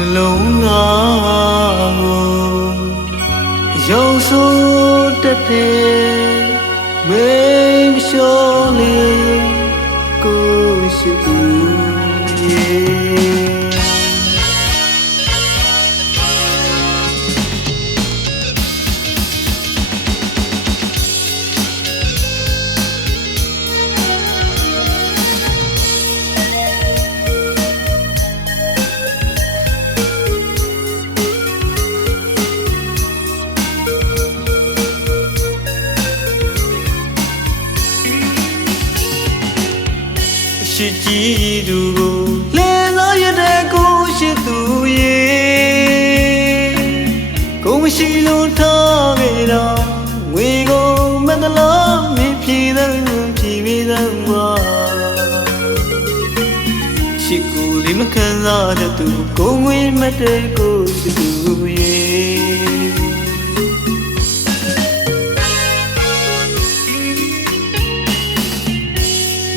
နှလုံးသားကိုရောင်ဆိုးတတ်တဲ့မေမလျှော် ရှိကြည်သူကိုလဲသောရတဲ့ကိုရှိသူရဲ့ကိုမရှိလို့ထားခဲ့တော့ငွေကုန်မတလားမဖြေတဲ့ဖြေပြီးတဲ့ကွာရှိကူလေးမခံစားတဲ့သူကိုငွေမတဲ့ကိုရှိသူရဲ့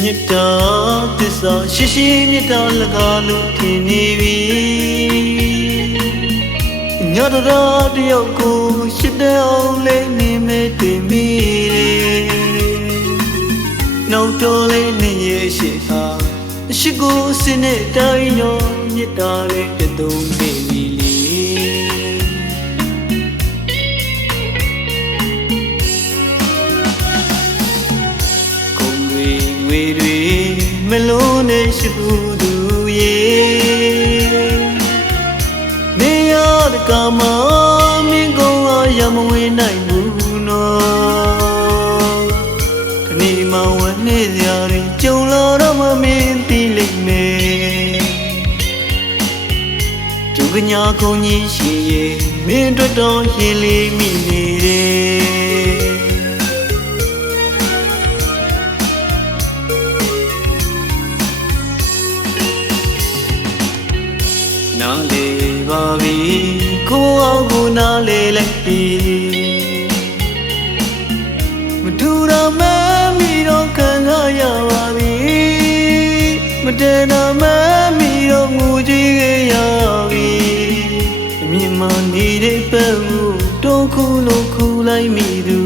မြတ်တာသ စ္စာရှိရှိမြတ်တာလကားလို့ထင်နေပြီညတော်တယောက်ကိုရှိတဲ့အောင်လေးနေမဲ့တင်မိတယ်နောက်တော်လေးနေရဲ့ရှိဟာရှိကိုစင်းတဲ့တိုင်းတော်မြတ်တာလေးပြတ်သုံးနေပြီလေကုန်တွေငွေတွေ မလုံးနဲ့ရှိဘူးသူရဲ့နေရတကမှာမင်းကုန်အားရမဝင်နိုင်ဘူးနော်ဒီနေ့မှဝတ်နေစရာတွေကြုံလာတော့မှမင်းသိလိမ့်မယ်ကျုပ်ကညာကုန်ကြီးရှိရဲ့မင်းတို့တော့ရင်လေးမိနေ လေပါပြီကိုအောင်ကိုနားလေလိုက်ပြီမထူတော့မမီတော့ခံစားရပါပြီမတန်တော့မမီတော့ငူကြည့်ခဲ့ရပြီအမြင်မနေတဲ့ပတ်ကိုတုံးခုလုံးခုလိုက်မိသူ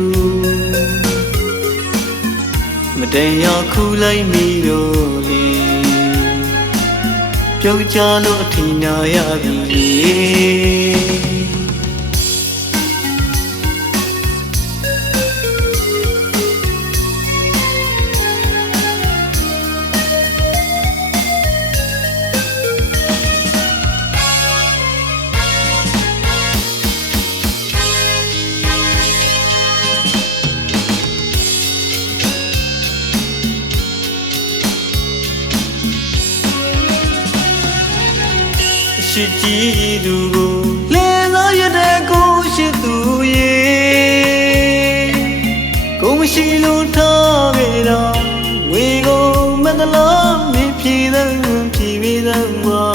မတန်ရခုလိုက်မိတော့လေ ပြုတ်ကြလို့အထင်နာရပြီ ရှိကြည်သူကိုလဲသောရတဲ့ကိုရှိသူရဲ့ကိုမရှိလို့ထားခဲ့တော့ဝေကုန်မတလားမဖြေတဲ့ဖြေပြီးတဲ့ကွာ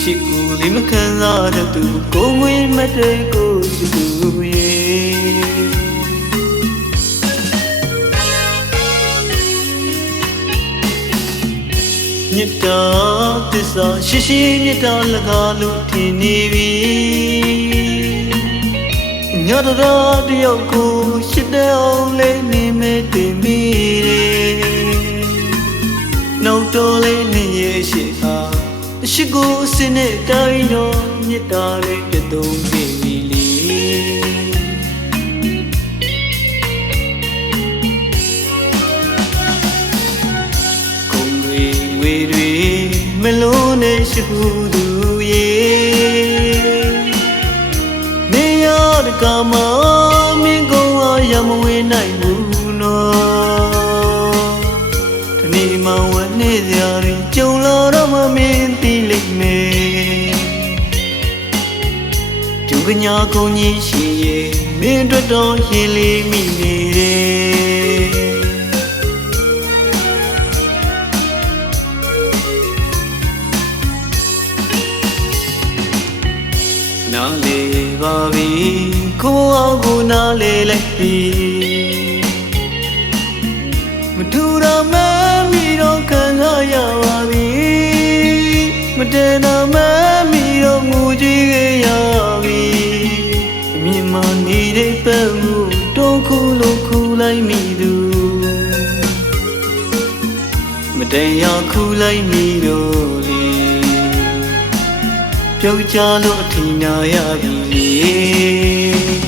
ရှိကူလေးမခံစားတဲ့သူကိုငွေမတဲ့ကိုရှိသူရဲ့မြတ်တာ သစ္စာရှိရှိမြတ်တာလကားလို့ထင်နေပြီညတော်တယောက်ကိုရှိတဲ့အောင်လေးနေမဲ့တင်မိတယ်နောက်တော်လေးနေရဲ့ရှိဟာရှိကိုစင်းတဲ့တိုင်းတော်မြတ်တာလေးပြတ်သုံးပြီ တွေငွေတွေမလုံးနဲ့ရှိဘူးသူရဲ့နေရတကမှာမင်းကုန်အားရမဝင်နိုင်ဘူးနော်ဒီနေ့မှဝတ်နေစရာတွေကြုံလာတော့မှမင်းသိလိမ့်မယ်ကျုပ်ကညာကုန်ကြီးရှိရဲ့မင်းတို့တော့ရင်လေးမိနေတယ် ပါပြီကိုအောင်ကိုနားလေလိုက်ပြီမထူတော့မမီတော့ခံစားရပါပြီမတန်တာမမီတော့ငိုကြည့်ခဲ့ရပြီအမြင်မနေတဲ့ပတ်မှုတုံးခုလုံးခုလိုက်မိသူမတန်ရခုလိုက်မိတော့လေ ပြုတ်ကြလို့ထင်နာရပြီလေ